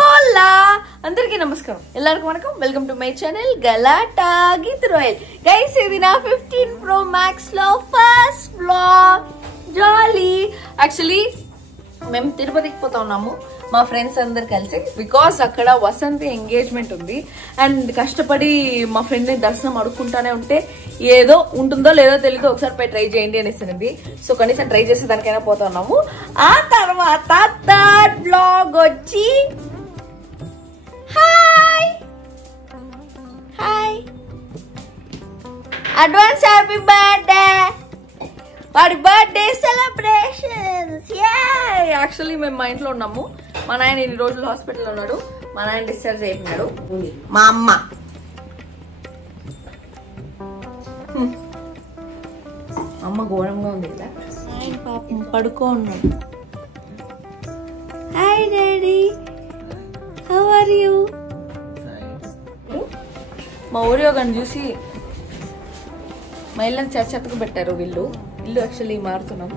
హోలా అందరికీ నమస్కారం ఎల్లరికీ వణకం welcome to my channel Galatta Geeth royal guys ఇది నా 15 Pro Max లో ఫస్ట్ వ్లాగ్ జాలీ యాక్చువల్లీ మేము తిరుపతికి పోతా ఉన్నాము మా ఫ్రెండ్స్ అందరు కలిసి బికాస్ అక్కడ వసంతి ఎంగేజ్మెంట్ ఉంది అండ్ కష్టపడి మా ఫ్రెండ్ ని దర్శనం అడుక్కుంటానే ఉంటే ఏదో ఉంటుందో లేదో తెలియదు ఒకసారి పోయి ట్రై చేయండి అనేసినది సో కనీసం ట్రై చేసే దానికైనా పోతా ఉన్నాము ఆ తర్వాత థర్డ్ వ్లాగ్ వచ్చి hi hi advance happy birthday వాడి బర్త్డే సెలబ్రేషన్స్ యాక్చువల్లీ మేము మా ఇంట్లో ఉన్నాము మా నాయన ఇన్ని రోజులు హాస్పిటల్లో ఉన్నాడు మా నాయన డిశ్చార్జ్ అయిపోయినాడు మా అమ్మ అమ్మ ఘోరంగా ఉంది కదా ఆయన పాపం పడుకో ఉన్నాడు hi daddy how are you మా ఊరియో గని చూసి మా ఇల్లని చెత్తకు పెట్టారు వీళ్ళు ఇల్లు యాక్చువల్లీ మారుతున్నాం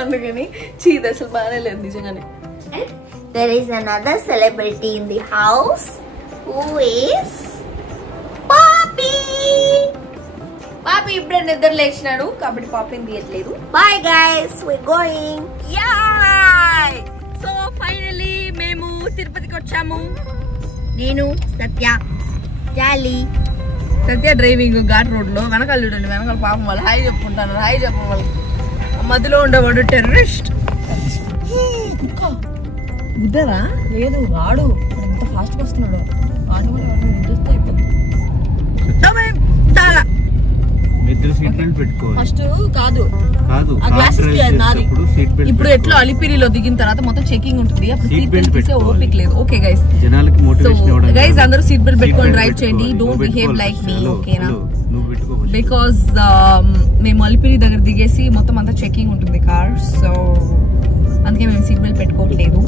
అందుకని చీద అసలు బాగానే లేదు నిజంగానే There is another celebrity in the house who is Papi. పాపి ఇప్పుడే నిద్ర లేచినాడు కాబట్టి పాపిని తీయట్లేదు Bye guys, we're going. యాయ్ సో ఫైనలీ మేము తిరుపతికి వచ్చాము నేను సత్య జాలి సత్య డ్రైవింగ్ ఘాట్ రోడ్ లో వెనకాల చూడండి వెనకాల పాపం వాళ్ళు హాయ్ చెప్పుకుంటాను హాయ్ చెప్ప వాళ్ళు మధ్యలో ఉండేవాడు టెర్రరిస్ట్ గుద్దరా లేదు వాడు ఎంత ఫాస్ట్ గా వస్తున్నాడు వాడిని కూడా గుద్దేస్తే అయిపోతుంది చాలా ఫస్ట్ కాదు ఇప్పుడు ఎట్లా అలిపిరిలో దిగిన తర్వాత మొత్తం చెకింగ్ ఉంటుంది అప్పుడు సీట్ బెల్ట్ తీసే ఓపిక లేదు ఓకే గైస్ గైస్ అందరూ సీట్ బెల్ట్ పెట్టుకొని డ్రైవ్ చేయండి డోంట్ బిహేవ్ లైక్ మీ ఓకేనా బికాస్ మేము అలిపిరి దగ్గర దిగేసి మొత్తం అంతా చెకింగ్ ఉంటుంది కార్ సో అందుకే మేము సీట్ బెల్ట్ పెట్టుకోవట్లేదు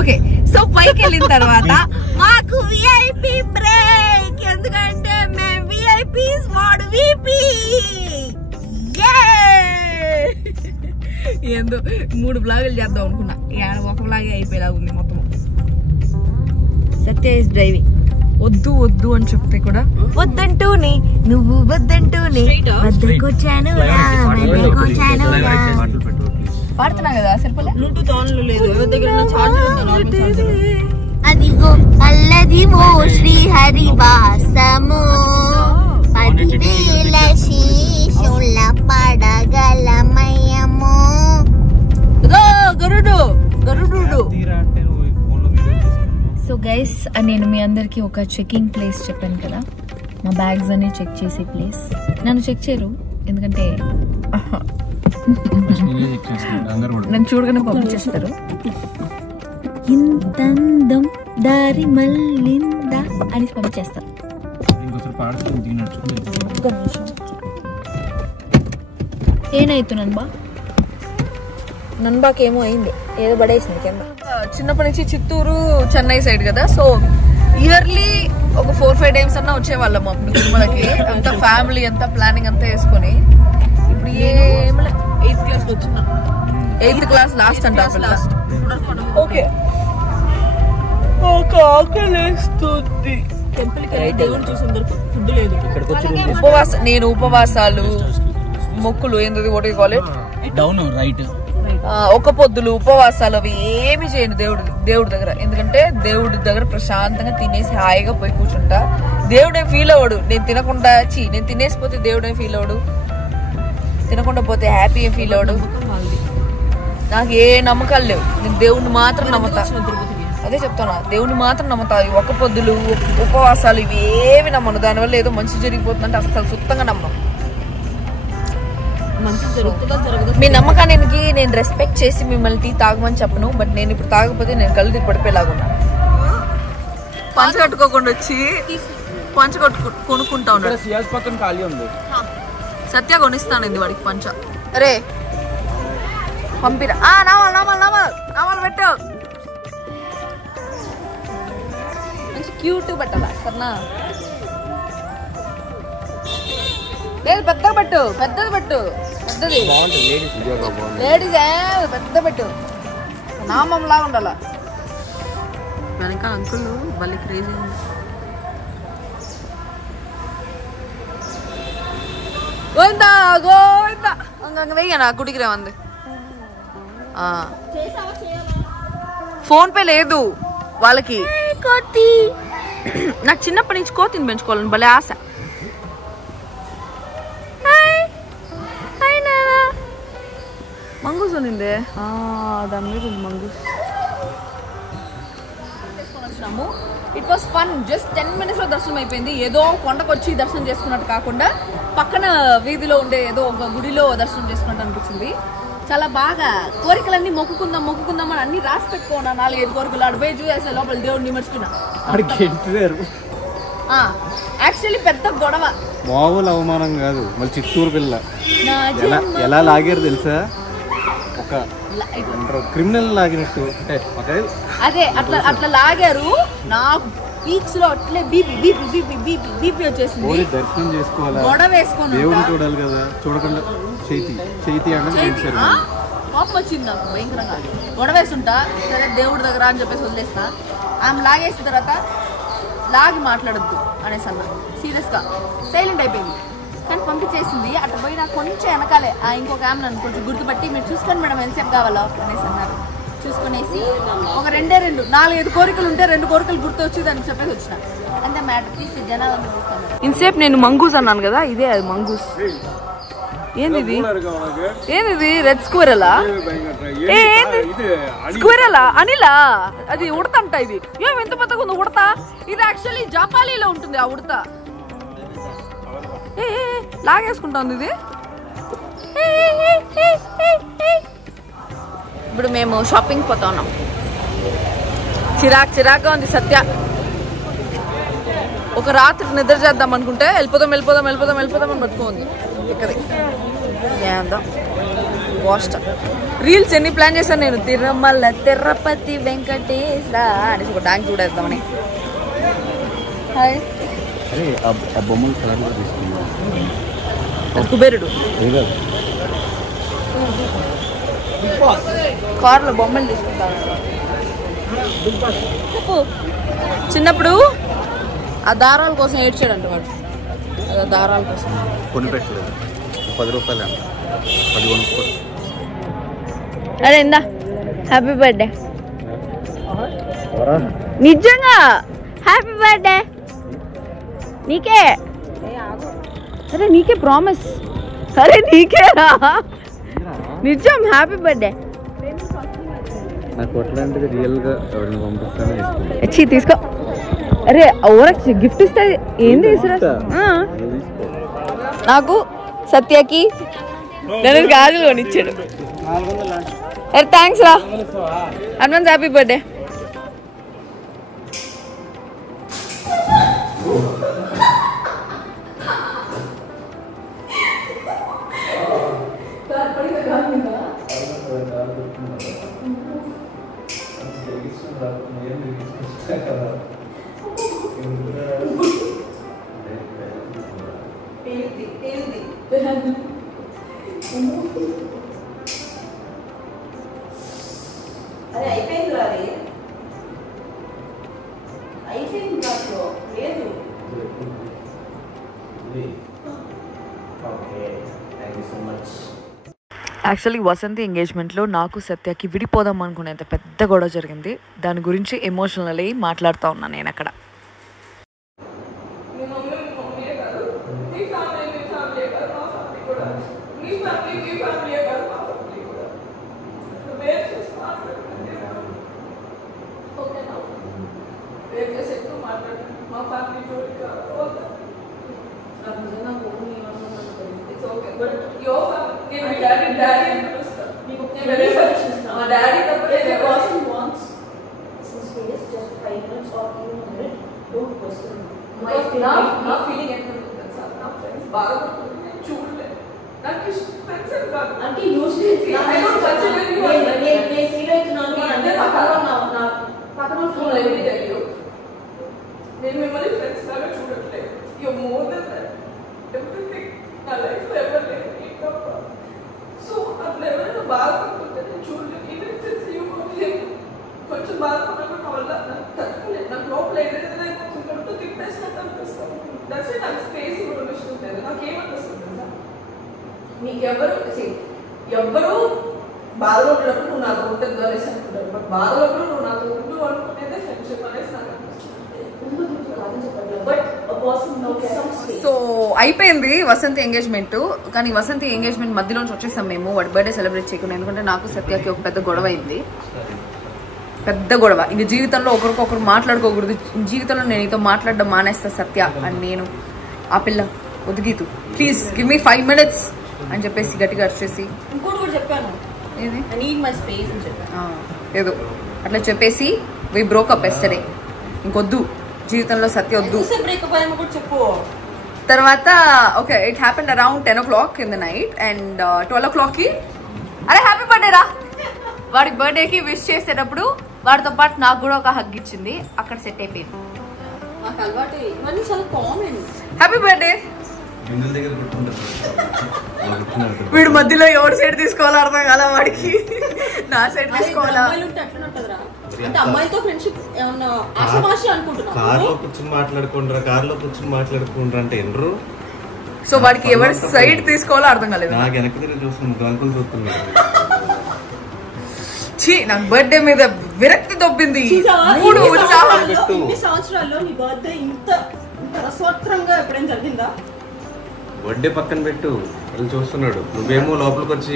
ఓకే సో పైకి వెళ్ళిన తర్వాత మాకు విఐపి బ్రేక్ ఎందుకంటే మేము విఐపీస్ వాడు విపి ఏందో 3 బ్లాగులు చేద్దాం అనుకున్నా ఒక బ్లాగే అయిపోయేలా ఉంది మొత్తం సత్య ఇస్ డ్రైవింగ్ వద్దు వద్దు అని చెప్తే కూడా వద్దంటూనే నువ్వు వద్దంటూనే వద్దకొచ్చాను పాడుతున్నా కదా సరిపోలే బ్లూటూత్ ఆన్ లో లేదు ఎవరి దగ్గర చార్జర్ అదిగో అల్లదివో శ్రీహరి వాసము 10,000 శీషుల పడగలమయము గరుడు గరుడు సో గైస్ నేను మీ అందరికి ఒక చెకింగ్ ప్లేస్ చెప్పాను కదా మా బ్యాగ్స్ అన్ని చెక్ చేసే ప్లేస్ నన్ను చెక్ చేయరు ఎందుకంటే నన్ను చూడగానే పంపించేస్తారు ఇంతందం దారి మళ్ళిందా అని పంపించేస్తారు ఏనైతున్నాను బా నన్బాకేమో అయింది ఏదో పడేసింది కింద చిన్నప్పటి నుంచి చిత్తూరు చెన్నై సైడ్ కదా సో ఇయర్లీ ఒక 4-5 టైమ్స్ అన్నా వచ్చేవాళ్ళం అప్పుడు తిరుమలకి అంతా ఫ్యామిలీ అంతా ప్లానింగ్ అంతా వేసుకొని ఇప్పుడు ఏమి 8th క్లాస్ వచ్చిన 8th క్లాస్ లాస్ట్ అంట ఓకే నేను ఉపవాసాలు మొక్కులు ఏంది what you call it down right ఒక పొద్దులు ఉపవాసాలు అవి ఏమి చేయను దేవుడి దగ్గర ఎందుకంటే దేవుడి దగ్గర ప్రశాంతంగా తినేసి హాయిగా పోయి కూర్చుంటా దేవుడే ఫీల్ అవ్వడు నేను తినకుండా నేను తినేసిపోతే దేవుడే ఫీల్ అవ్వడు తినకుండా పోతే హ్యాపీ ఏం ఫీల్ అవ్వడు నాకు ఏ నమ్మకాలు లేవు నేను దేవుడిని మాత్రం నమ్ముతా అదే చెప్తాను దేవుడిని మాత్రం నమ్ముతా ఒక పొద్దులు ఉపవాసాలు ఇవి ఏమి నమ్మను దానివల్ల ఏదో మంచి జరిగిపోతుందంటే అసలు సుత్తంగా నమ్మను మీ నమ్మకానికి నేను రెస్పెక్ట్ చేసి మిమ్మల్ని టీ తాగమని చెప్పను బట్ నేను ఇప్పుడు తాగకపోతే నేను కళ్ళు తిరిగి పడిపోయేలాగున్నా పంచ కట్టుకోకుండా వచ్చి పంచ కొనుక్కుంటా ఉన్నాడు సత్య కొనిస్తాను ఇది వాడికి పంచ అరే పంపిరా నామాలు పెట్టు మంచి క్యూట్ పెట్టాలా సరేనా లేదు పెద్దగా పెట్టు పెద్దది పెట్టు పెద్దది లేడీస్ పెద్ద పెట్టు నామంలా ఉండాల. వెనక అంకుల్ భలే క్రేజీ ఉంది. గోవిందా గోవిందా అంగ వెయ్యనా గుడికి రావంది. ఫోన్ పే లేదు వాళ్ళకి. కోతి నాకు చిన్నప్పటి నుంచి కోతిని పెంచుకోవాలని భలే ఆశ. మంగూస్ ఉన్నిందే దాని మీద ఉంది mongoose. It was fun. Just 10 minutes లో దర్శనం అయిపోయింది. ఏదో కొండకు వచ్చి దర్శనం చేసుకున్నట్టు కాకుండా పక్కన వీధిలో ఉండే ఏదో ఒక గుడిలో దర్శనం చేసుకున్నట్టు అనిపించింది. చాలా బాగా కోరికలన్నీ మొక్కుకుందాం అని అన్ని రాసి పెట్టుకున్నా. 4-5 కోరికలు అడిపోయి చూసేసా లోపల దేవుడిని మర్చిపోయినా. యాక్చువల్లీ పెద్ద గొడవ, మామూలు అవమానం కాదు. మళ్ళీ చిత్తూరు పిల్ల ఎలా లాగారు తెలుసా? ఒక క్రిమినల్ లాగినట్టు. అదే అట్లా లాగారు. నాకు పీక్స్ లో అట్లే బీపీ వచ్చేసింది. దర్శనం చేసుకోవాలి, గొడవ వేసుకొని దేవుడు చూడాలి కదా. చూడకుండా చేతి కోపం వచ్చింది నాకు భయంకరంగా. గొడవ వేస్తుంటా, సరే దేవుడి దగ్గర అని చెప్పేసి వదిలేసిన. ఆమె లాగేసిన తర్వాత లాగి మాట్లాడద్దు అనేసి అన్న. సీరియస్గా సైలెంట్ అయిపోయింది. కానీ పంపించేసింది. అట్లా పోయి నాకు కొంచెం వెనకాలే ఇంకొక ఆమె నన్ను కొంచెం గుర్తుపట్టి మీరు చూసుకోండి మేడం ఎంతసేపు కావాలో అనేసి అన్నారు. చూసుకునేసి ఒక 4-5 కోరికలు ఉంటే 2 కోరికలు గుర్తు వచ్చి దానికి చెప్పేసి వచ్చిన. అంతే మ్యాటర్. తీసి జనాలను చూస్తాను. ఇంతసేపు నేను మంగూస్ అన్నాను కదా, ఇదే అది మంగూస్. ఏంది రెడ్ స్క్విరలా? స్క్విరలా అనిలా? అది ఉడతంట. ఇది ఏం ఎంత పెద్దగా ఉంది ఉడత. ఇది యాక్చువల్లీ జపాలీలో ఉంటుంది ఆ ఉడత. లాగేసుకుంటుంది ఇది. ఇప్పుడు మేము షాపింగ్ పోతా ఉన్నాం. చిరాకుగా ఉంది సత్య. ఒక రాత్రి నిద్ర చేద్దాం అనుకుంటే వెళ్ళిపోదాం అని బతుకుంది. ఇక్కడే రీల్స్ ఎన్ని ప్లాన్ చేశాను నేను. తిరుమల తిరుపతి వెంకటేశ అనేసి ఒక డాన్స్ చూడేద్దామని. హాయ్ కుబేరుడు కార్లో బొమ్మలు తీసుకుంటాను. చిన్నప్పుడు ఆ దారాల కోసం ఏడ్చాడంట వాడు. ఆ దారాల కోసం కొని పెట్టలేదు. 10 రూపాయలు 10 కొనుక్కో. అరే ఇందా హ్యాపీ బర్త్డే. నిజంగా హ్యాపీ బర్త్డే నీకే. అరే నీకే ప్రామిస్. అరే నీకేరా నిజం హ్యాపీ బర్త్డే. నాకు అట్లాంటిది రియల్ గా ఎవరిని పంపిస్తాను. తీసుకో. అరే ఓరక్ష గిఫ్ట్ ఇస్తే ఏంది నాకు సత్యకి నేను గాజులు కొనిచ్చాడు. అరే థ్యాంక్స్ రా అడ్వాన్స్ హ్యాపీ బర్త్డే. అరే అయిపోయింది అది అయిపోయింది కాదు లేదు. యాక్చువల్లీ వసంతి ఎంగేజ్మెంట్లో నాకు సత్యకి విడిపోదాం అనుకునేంత పెద్ద గొడవ జరిగింది. దాని గురించి ఎమోషనల్ అయ్యి మాట్లాడుతూ ఉన్నాను నేను అక్కడ. నేను మిమ్మల్ని ఫ్రెండ్స్ లాగా చూడట్లేదు. You're more than that. Everything నా లైఫ్ లో ఎవరు లేదు. సో అట్లా ఎవరైనా బాధపడుతుంటే నేను చూడలేదు. ఈవెన్ సిన్స్ యూ కొంచెం బాధపడినప్పుడు నా వల్ల నాకు తట్టుకోలేదు. నాకు లోపల ఏదైతే కొంచెం కడుపు తిప్పేసినట్టు అనిపిస్తుంది. That's it. నాకు స్పేస్ ఇవ్వడం ఇష్టం లేదు. నాకేమనిపిస్తుంది తెలుసా, నీకెవరు ఎవ్వరు బాధలో ఉన్నప్పుడు నువ్వు నాతో ఉంటుంది అనేసి అనుకుంటారు. బట్ బాధలో నువ్వు నాతో ఉండు అనుకునేదే ఫ్రెండ్షిప్ అనేసి నాకు అనిపిస్తుంది. సో అయిపోయింది వసంతి ఎంగేజ్మెంట్. కానీ వసంతి ఎంగేజ్మెంట్ మధ్యలోంచి వచ్చేసాం మేము వాడి బర్త్డే సెలబ్రేట్ చేయకుండా. ఎందుకంటే నాకు సత్యకి ఒక పెద్ద గొడవ అయింది. పెద్ద గొడవ. ఇంక జీవితంలో ఒకరికొకరు మాట్లాడుకోకూడదు. జీవితంలో నేను నీతో మాట్లాడడం మానేస్తా సత్య అని నేను. ఆ పిల్ల ఒదిగీతు ప్లీజ్ గివ్ మీ 5 minutes అని చెప్పేసి గట్టిగా వచ్చేసి ఇంకోటి కూడా చెప్పాను, ఏది ఐ నీడ్ మై స్పేస్ అని చెప్పాను. ఏదో అట్లా చెప్పేసి వి బ్రోకప్ ఎస్టర్డే. ఇంకొద్దు జీవితంలో సత్య వద్దు. బ్రేకప్ అయ్యామో కూడా చెప్పు. తర్వాత okay it happened around 10 o'clock in the night and 12 o'clock కి అరే హ్యాపీ బర్త్డే రా. వాడి బర్త్డేకి విష్ చేసేటప్పుడు వాడితో పాటు నాకు కూడా ఒక హగ్ ఇచ్చింది. అక్కడ సెట్ అయిపోయింది. నాకు అలవాటు ఇవన్నీ చాలా కామన్. Happy birthday. వీడు మధ్యలో ఎవరి సైడ్ తీసుకోవాలో అర్థం కాదా వాడికి. నా సైడ్ తీసుకోవాలా? అంటే అమ్మాయితో ఫ్రెండ్షిప్ ఏమన్నా ఆశమాషి అనుకుంటున్నా. కార్లో కూర్చొని మాట్లాడుకుంటారు అంటే ఎన్రు. సో వాడికి ఎవరి సైడ్ తీసుకోవాలో అర్థం కాలేదు. నాకు వెనక్కి తిరిగి చూస్తున్నాను, అంకుల్ చూస్తున్నాడు. నాకు బర్త్డే మీద విరక్తి దొబ్బింది. ఇన్ని సంవత్సరాల్లో నీ బర్త్డే ఇంత రసవత్రంగా ఎప్పుడైనా జరిగిందా? బర్త్డే పక్కన పెట్టు, వాళ్ళు చూస్తున్నాడు. నువ్వేమో లోపలికి వచ్చి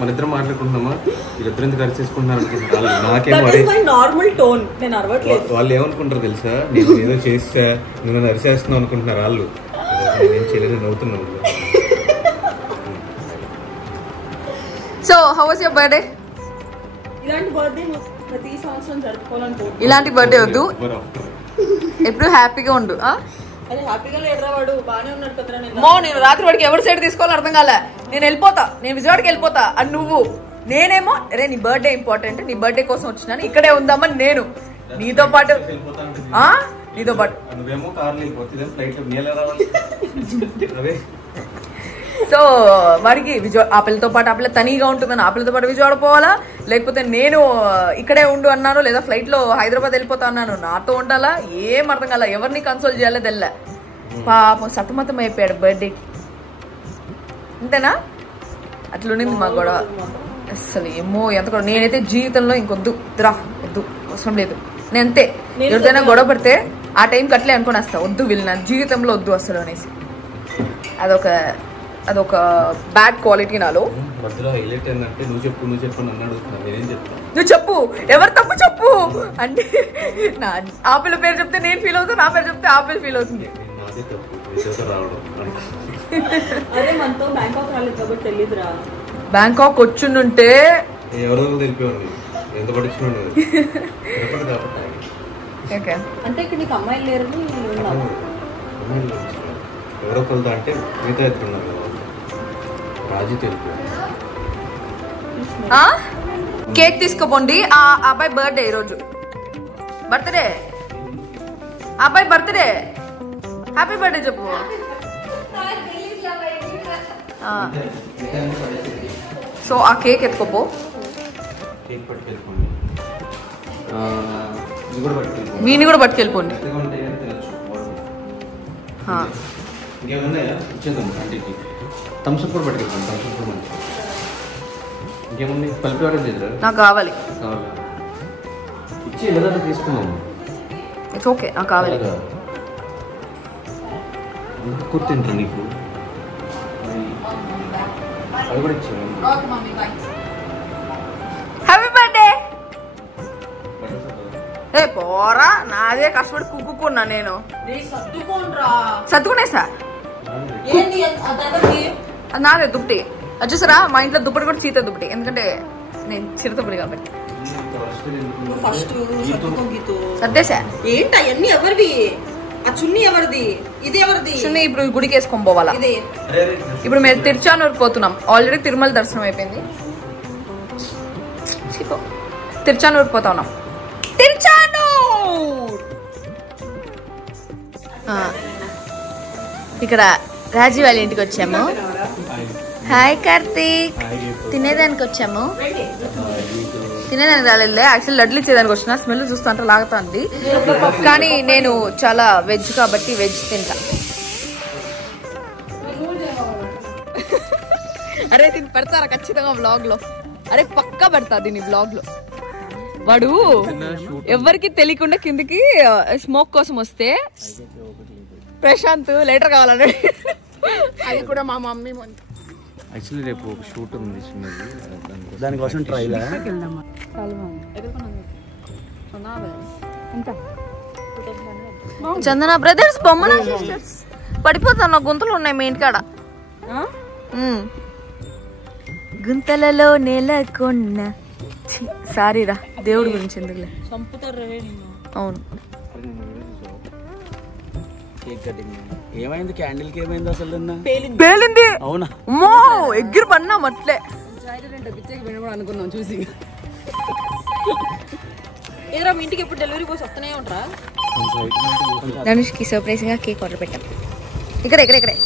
మన ఇద్దరం మాట్లాడుకుంటున్నామా, వీళ్ళిద్దరు ఎందుకు అరిచేసుకుంటున్నారు అనుకుంటున్నారు. నాకేమో నార్మల్ టోన్, నేను అరవట్లేదు. వాళ్ళు ఏమనుకుంటారు తెలుసా, నేను ఏదో చేస్తా నువ్వు అరిచేస్తున్నావు అనుకుంటున్నారు వాళ్ళు. నేను చేయలేదు, నవ్వుతున్నాను. So how was your birthday? ఇలాంటి బర్త్డే ప్రతి సంవత్సరం జరుపుకోవాలనుకుంటున్నాను. ఇలాంటి బర్త్డే వద్దు, ఎప్పుడు హ్యాపీగా ఉండు. అదే హ్యాపీగా లేడురా వాడు, బాగానే ఉన్నాడు కదరా. నేను రాత్రి వాడికి ఎవరి సైడ్ తీసుకోవాలో అర్థం కాలే. నేను వెళ్ళిపోతా, నేను విజయవాడకి వెళ్ళిపోతా అని నువ్వు. నేనేమో అరే నీ బర్త్డే ఇంపార్టెంట్, నీ బర్త్డే కోసం వచ్చినాను, ఇక్కడే ఉందామని నేను. నీతో పాటు సో వాడికి ఆ పిల్లతో పాటు ఆ పిల్ల తనీగా ఉంటుందని ఆ పిల్లతో పాటు విజయవాడ పోవాలా, లేకపోతే నేను ఇక్కడే ఉండు అన్నాను, లేదా ఫ్లైట్ లో హైదరాబాద్ వెళ్ళిపోతా అన్నాను, నాతో ఉండాలా, ఏం అర్థం కాల. ఎవరిని కన్సోల్ చేయాలో తెల్లా. పాపం సతమతం అయిపోయాడు బర్త్డేకి. అంతేనా? అట్లుండింది మా గొడవ. అసలు ఏమో ఎంత కూడా. నేనైతే జీవితంలో ఇంకొద్దు రా, వద్దు, అవసరం లేదు. నేను అంతే, ఎవరిదైనా గొడవ పడితే ఆ టైంకి అట్లే అనుకుని వస్తా, వద్దు వీళ్ళు నా జీవితంలో వద్దు అసలు అనేసి. అదొక బ్యాడ్ క్వాలిటీ నాలో. నువ్వు చెప్పు, ఎవరు తప్పు చెప్పు అంటే ఆ పిల్ల పేరు చెప్తే నేను ఫీల్ అవుతాను, నా పేరు చెప్తే ఆ పిల్ల ఫీల్ అవుతుంది. అదే మనతో బ్యాంకాక్ రాలేదు కాబట్టి తెలియదురా. బ్యాంకాక్ వచ్చుంటే అంటే ఇక్కడ నీకు అమ్మాయిలు లేరని ఎవరో కలుదా అంటే మిగతా ఎత్తున్నారు కదా. రాజీ తెలుపు కేక్ తీసుకోపోండి. ఆ అబ్బాయి బర్త్డే ఈరోజు. బర్త్డే అబ్బాయి బర్త్డే. హ్యాపీ బర్త్డే చెప్పు. సో ఆ కేక్ ఎత్తుకోపో. వీని కూడా పట్టుకెళ్ళిపోండి. నాకు కావాలి. తీసుకున్నాను. ఇట్స్ ఓకే, నాకు కావాలి. కుర్తింటా నీకు అది కూడా ఇచ్చాను. Happy birthday. ఏ పోరా, నాదే కష్టపడి కుక్కున్నా నేను. సర్దుకునేసా. అది నాదే దుప్పటి. అది చూసారా, మా ఇంట్లో దుప్పటి కూడా చీత దుప్పటి, ఎందుకంటే నేను చిరు దుప్పటి కాబట్టి. సర్దేశా. ఏంటి అవన్నీ ఎవరివి? ఆ చున్నీ ఎవరిది? ఇది ఎవరిది? చున్నీ ఇప్పుడు గుడికి వేసుకొని పోవాలా. ఇప్పుడు మేము తిరుచానూరు పోతున్నాం. ఆల్రెడీ తిరుమల దర్శనం అయిపోయింది. తిరుచానూరు పోతా ఉన్నాం. ఇక్కడ రాజీ వాళ్ళ ఇంటికి వచ్చాము. హాయ్ కార్తీక్, తినేదానికి వచ్చాము. తినేదానికి రాలేదు. యాక్చువల్ లడ్లు ఇచ్చేదానికి వచ్చిన స్మెల్ చూస్తుంటే లాగుతుంది. కానీ నేను చాలా వెజ్ కాబట్టి వెజ్ తింటా. అరే దీన్ని పెడతారా ఖచ్చితంగా వ్లాగ్ లో? అరే పక్కా పెడతా దీన్ని వ్లాగ్ లో. వాడు ఎవరికి తెలియకుండా కిందికి స్మోక్ కోసం వస్తే ప్రశాంత్ లెటర్ కావాలన్నాడు. అది కూడా మా మమ్మీ యాక్చువల్లీ రేపు ఒక షూట్ ఉంది చిన్నది, దానికోసం ట్రైల్. చందన బ్రదర్స్ బొమ్మల సిస్టర్స్ పడిపోతాను. గుంతలు ఉన్నాయి మీ ఇంటికాడ. గుంతలలో నెలకొన్న సారీరా దేవుడి గురించి ఎందుకులే. అవును ఏమైంది? క్యాండిల్ కి ఏమైంది అసలు? పేలింది. అవునా? అమ్మో ఎగ్గిరి పన్నాం అట్లే అనుకున్నాం చూసి. ఏదో మీ ఇంటికి ఎప్పుడు డెలివరీ బాయ్స్ వస్తూనే ఉంటారా? ధనుష్కి సర్ప్రైజ్ గా కేక్ ఆర్డర్ పెట్టాం. ఇక్కడే ఇక్కడే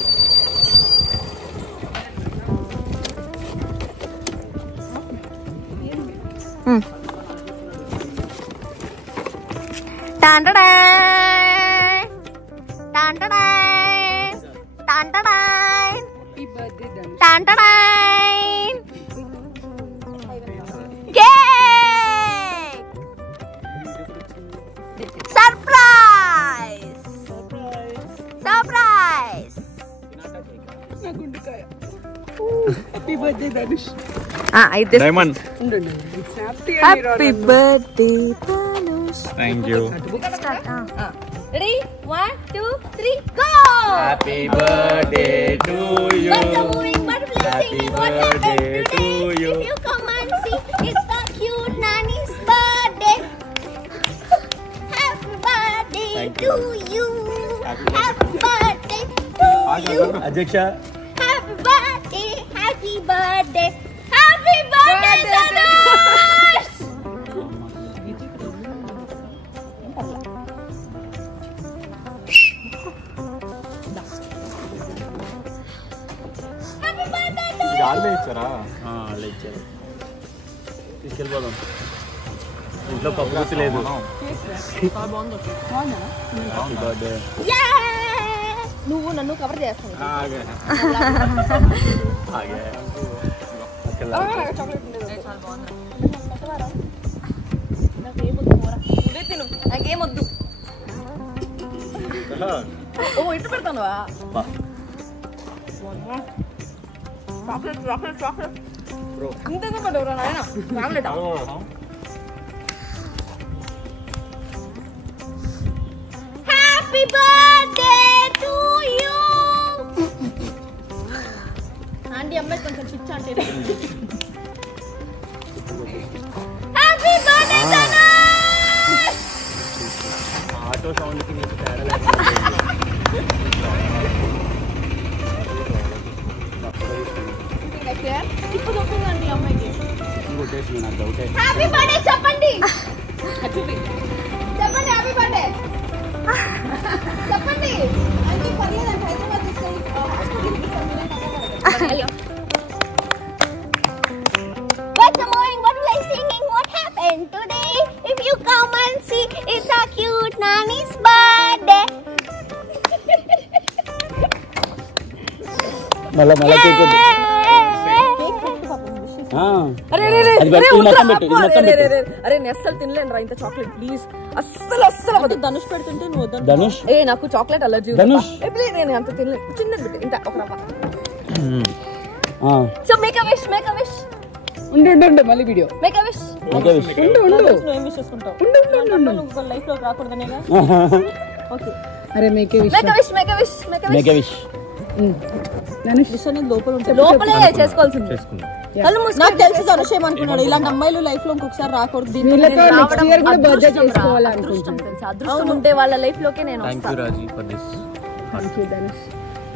అయితే happy birthday Dhanush. Thank you. Ready? 1, 2, 3, go! Happy birthday to you. Birds are moving, butterflies singing. What happened today? If you come and see, it's the cute nanny's birthday. Happy birthday to you. Happy birthday to you. అధ్యక్ష Happy birthday, happy birthday, happy birthday, Dhanush! Happy birthday to you! వాళ్ళే ఇచ్చారా? అలా ఇచ్చారు. తీసుకెళ్ళిపోదాం. ఇంట్లో పప్పు గుత్తి లేదు. Happy birthday. Yeah! నువ్వు నన్ను కవర్ చేస్తాను. ఆగే ఆగే నాకేమొద్దు. ఓ ఇటు పెడతాను. చాక్లెట్ చాక్లెట్ చాక్లెట్ ఇంతగా పడవరా నాయన. Chocolate Happy birthday to you! Aunty అమ్మాయి కొంచెం పిచ్చి అంటే. Happy birthday, Dhanush! Auto sound కి నీకు తేడా ఇప్పుడు చెప్పిందండి అమ్మాయికి. కొట్టేసి నాకు డౌటే. Happy birthday చెప్పండి. చూపి చెప్పండి హ్యాపీ బర్త్డే. చెప్పండి. అంటే పర్లేదండి హైదరాబాద్ తీసుకెళ్ళి hospital. What's the morning butterfly singing? What happened today? If you come and see, it's a cute nanny's birthday. మళ్ళా మళ్ళా కేక్ వద్దు. అరే నేను అస్సలు తినలేను రా ఇంత చాక్లెట్ ప్లీజ్. అస్సలు అస్సలు వద్దు. ధనుష్ పెడుతుంటే నువ్వు వద్దు. ధనుష్ ఏ నాకు చాక్లెట్ అలర్జీ. ధనుష్ ప్లీజ్ నేను అంత తినలేను. చిన్నది పెట్టు ఇంత ఒక రవ్వ. So make a wish, make a wish. ఉండు మళ్ళీ video. Make a wish. Okay wish. నువ్వు ఏం విష్ చేసుకుంటావు? నువ్వు లైఫ్ లో రాకూడదనేగా. ఓకే అరే మేకే wish. Make a wish, make a wish, make a wish. Make a wish. Wish అనేది లోపల ఉంటుంది. లోపలే చేసుకోవాల్సింది. చేసుకుందాం. కళ్ళు మూసుకొని నాకు తెలిసి ధనుష్ ఏమనుకున్నాడు, ఇలాంటి అమ్మాయిలు లైఫ్ లో ఇంకొకసారి రాకూడదు. అదృష్టం తెలుసా? అదృష్టం ఉంటే వాళ్ళ లైఫ్ లోకే నేను thank you Raji for this. Thank you Dhanush.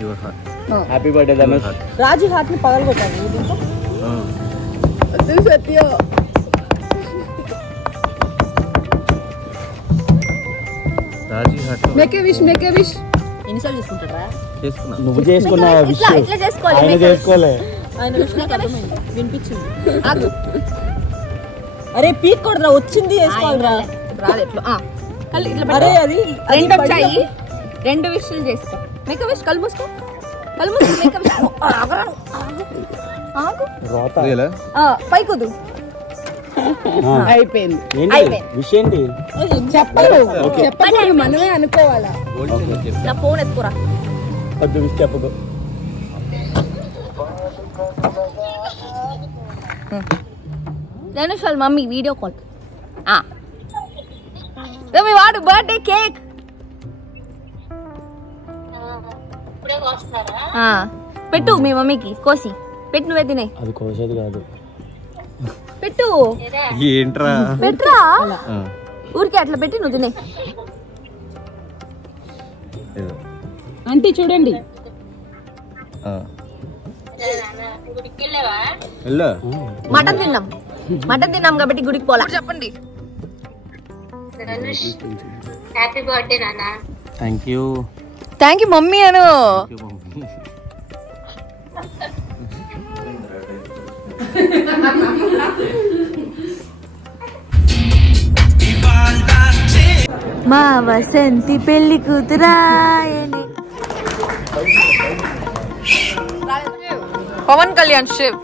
Your heart. Happy birthday Dhanush. Raji heart ని పగలగొట్టాను దీంతో. సత్య రాజీ హార్ట్. Make a wish. ఎన్నిసార్లు చేసుకుంటారా? చేసుకున్నా. నువ్వు చేసుకున్నావా విష్? ఇట్లా చేసుకోవాలి. ఆయన చేసుకోలే. ఆయన విష్ నాకు అర్థమైంది, వినిపించింది. అరే పీక్ కూడా వచ్చింది వేసుకోవాలిరా. రాదు ఎట్లా అరే అది 2 వచ్చాయి. 2 విషయాలు చేస్తా. మేక విష్ కళ్ళు మూసుకో. మేక విష్ పైకొద్దు. అయిపోయింది. విషయం చెప్పాలి మనమే అనుకోవాలా. నా ఫోన్ ఎత్తుకోరా. చెప్పదు. Mummy video call. మీ వాడు బర్త్డే కేక్ పెట్టు. మీ మమ్మీకి కోసి పెట్టు. నువ్వే తినే. అది కోసేది కాదు. పెట్టు. ఏంట్రా పెట్రా. ఊరికే అట్లా పెట్టి నువ్వు తినే. ఆంటీ చూడండి. మటన్ తిన్నాం కాబట్టి గుడికి పోలా. చెప్పండి. హ్యాపీ బర్త్డే నాన్న. థ్యాంక్ యూ మమ్మీ అను. మా వసంతి పెళ్లి కూతురాయని. పవన్ కళ్యాణ్ శివ్